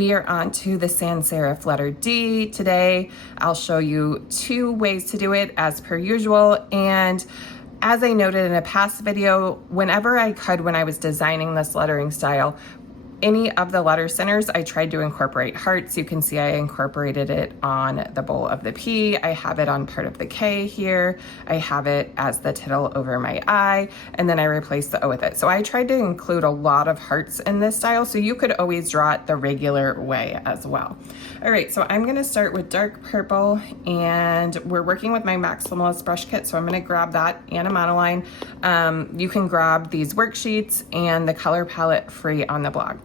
We are on to the sans-serif letter D. Today, I'll show you 2 ways to do it as per usual. And as I noted in a past video, whenever I could, when I was designing this lettering style, any of the letter centers, I tried to incorporate hearts. You can see I incorporated it on the bowl of the P. I have it on part of the K here. I have it as the tittle over my I, and then I replaced the O with it. So I tried to include a lot of hearts in this style, so you could always draw it the regular way as well. All right, so I'm gonna start with dark purple, and we're working with my Maximalist brush kit, so I'm gonna grab that and a monoline. You can grab these worksheets and the color palette free on the blog.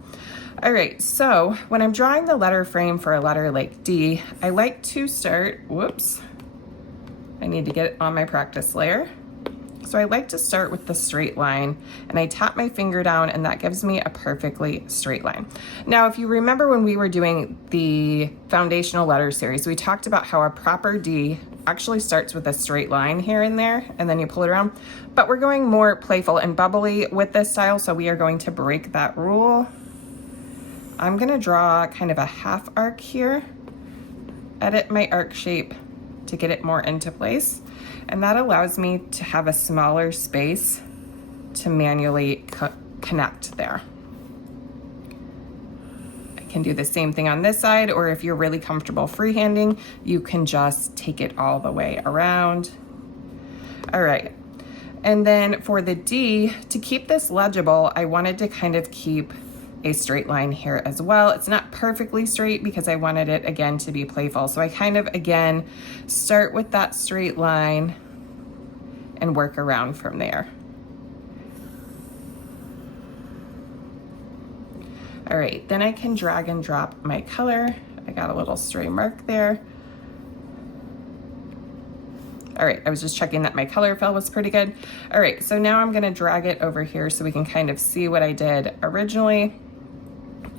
All right, so when I'm drawing the letter frame for a letter like D, I like to start, whoops, I need to get it on my practice layer. So I like to start with the straight line, and I tap my finger down, and that gives me a perfectly straight line. Now, if you remember when we were doing the foundational letter series, we talked about how a proper D actually starts with a straight line here and there, and then you pull it around. But we're going more playful and bubbly with this style, so we are going to break that rule. I'm gonna draw kind of a half arc here, edit my arc shape to get it more into place, and that allows me to have a smaller space to manually connect there. I can do the same thing on this side, or if you're really comfortable freehanding, you can just take it all the way around. All right, and then for the D, to keep this legible, I wanted to kind of keep a straight line here as well. It's not perfectly straight because I wanted it again to be playful. So I kind of again start with that straight line and work around from there. All right, then I can drag and drop my color. I got a little stray mark there. All right, I was just checking that my color fill was pretty good. All right, so now I'm gonna drag it over here so we can kind of see what I did originally.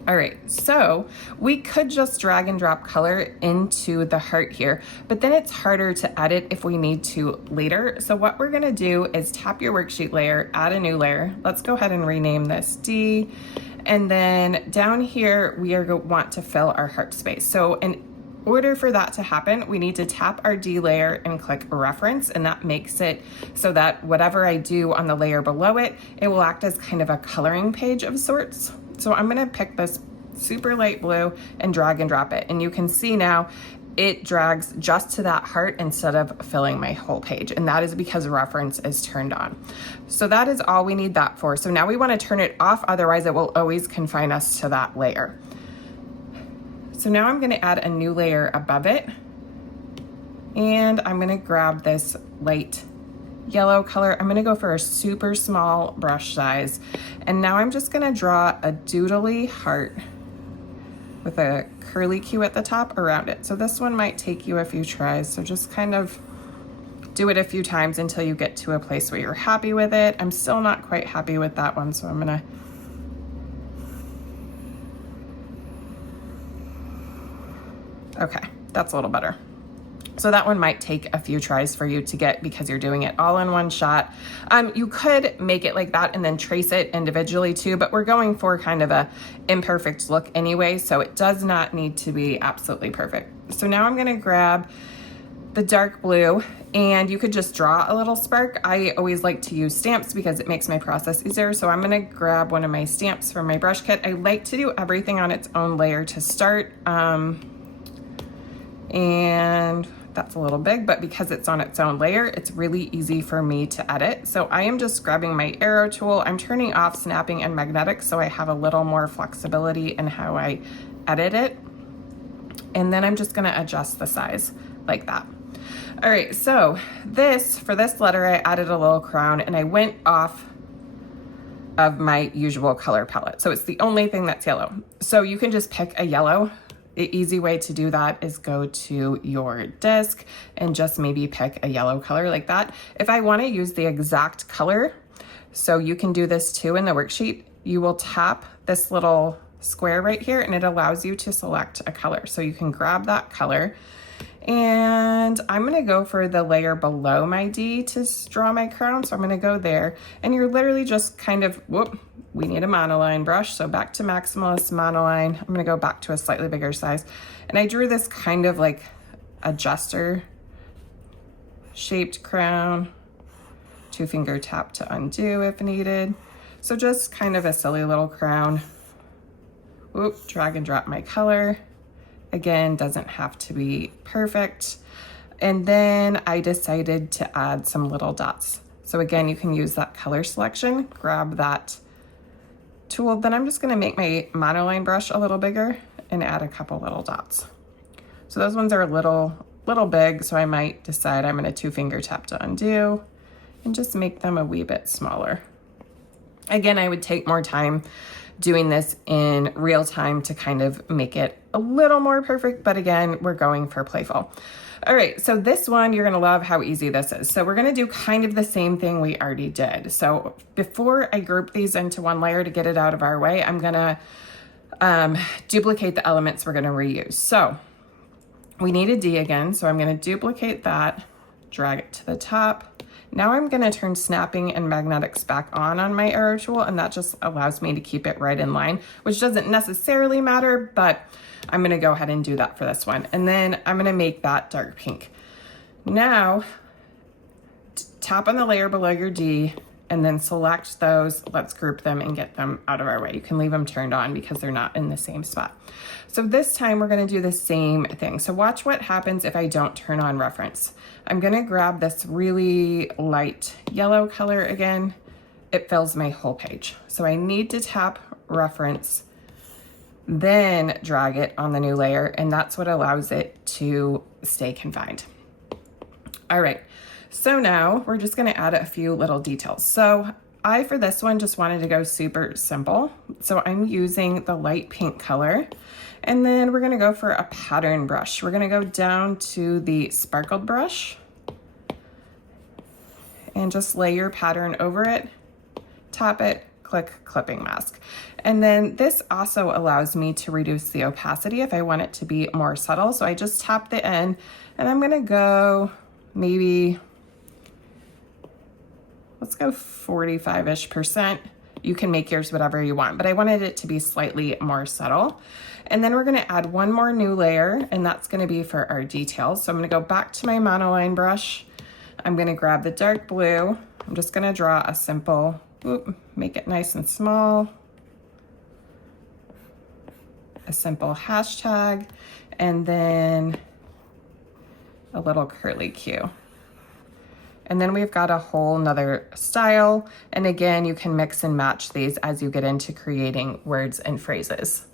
All right, so we could just drag and drop color into the heart here, but then it's harder to edit if we need to later. So what we're gonna do is tap your worksheet layer, add a new layer. Let's go ahead and rename this D. And then down here, we are going to want to fill our heart space. So in order for that to happen, we need to tap our D layer and click reference, and that makes it so that whatever I do on the layer below it, it will act as kind of a coloring page of sorts. So I'm gonna pick this super light blue and drag and drop it. And you can see now it drags just to that heart instead of filling my whole page. And that is because reference is turned on. So that is all we need that for. So now we wanna turn it off, otherwise it will always confine us to that layer. So now I'm gonna add a new layer above it, and I'm gonna grab this light yellow color. I'm gonna go for a super small brush size, and now I'm just gonna draw a doodly heart with a curly Q at the top around it. So this one might take you a few tries, so just kind of do it a few times until you get to a place where you're happy with it. I'm still not quite happy with that one, so I'm gonna okay, that's a little better. So that one might take a few tries for you to get because you're doing it all in one shot. You could make it like that and then trace it individually too, but we're going for kind of a imperfect look anyway, so it does not need to be absolutely perfect. So now I'm gonna grab the dark blue, and you could just draw a little spark. I always like to use stamps because it makes my process easier. So I'm gonna grab one of my stamps from my brush kit. I like to do everything on its own layer to start. And that's a little big, but because it's on its own layer, it's really easy for me to edit. So I am just grabbing my arrow tool. I'm turning off snapping and magnetic so I have a little more flexibility in how I edit it. And then I'm just gonna adjust the size like that. All right, so for this letter, I added a little crown, and I went off of my usual color palette. So it's the only thing that's yellow. So you can just pick a yellow. The easy way to do that is go to your disc and just maybe pick a yellow color like that. If I want to use the exact color, so you can do this too in the worksheet, you will tap this little square right here and it allows you to select a color. So you can grab that color, and I'm gonna go for the layer below my D to draw my crown. So I'm gonna go there, and you're literally just kind of we need a monoline brush. So back to Maximalist monoline. I'm gonna go back to a slightly bigger size. And I drew this kind of like a jester shaped crown, 2-finger tap to undo if needed. So just kind of a silly little crown. Oop, drag and drop my color. Again, doesn't have to be perfect. And then I decided to add some little dots. So again, you can use that color selection, grab that tool. Then I'm just gonna make my monoline brush a little bigger and add a couple little dots. So those ones are a little big, so I might decide I'm gonna 2-finger tap to undo and just make them a wee bit smaller. Again, I would take more time doing this in real time to kind of make it a little more perfect, but again, we're going for playful. All right, so this one, you're gonna love how easy this is. So we're gonna do kind of the same thing we already did. So before I group these into one layer to get it out of our way, I'm gonna duplicate the elements we're gonna reuse. So we need a D again, so I'm gonna duplicate that, drag it to the top. Now I'm gonna turn snapping and magnetics back on my arrow tool, and that just allows me to keep it right in line, which doesn't necessarily matter, but I'm gonna go ahead and do that for this one. And then I'm gonna make that dark pink. Now, tap on the layer below your D, and then select those. Let's group them and get them out of our way. You can leave them turned on because they're not in the same spot. So this time we're gonna do the same thing. So watch what happens if I don't turn on reference. I'm gonna grab this really light yellow color again. It fills my whole page. So I need to tap reference, then drag it on the new layer, and that's what allows it to stay confined. All right. So now we're just gonna add a few little details. So I, for this one, just wanted to go super simple. So I'm using the light pink color, and then we're gonna go for a pattern brush. We're gonna go down to the sparkled brush and just lay your pattern over it, tap it, click clipping mask. And then this also allows me to reduce the opacity if I want it to be more subtle. So I just tap the end, and I'm gonna go maybe, let's go 45-ish%. You can make yours whatever you want, but I wanted it to be slightly more subtle. And then we're gonna add one more new layer, and that's gonna be for our details. So I'm gonna go back to my monoline brush. I'm gonna grab the dark blue. I'm just gonna draw a simple, make it nice and small, a simple hashtag, and then a little curly Q. And then we've got a whole nother style. And again, you can mix and match these as you get into creating words and phrases.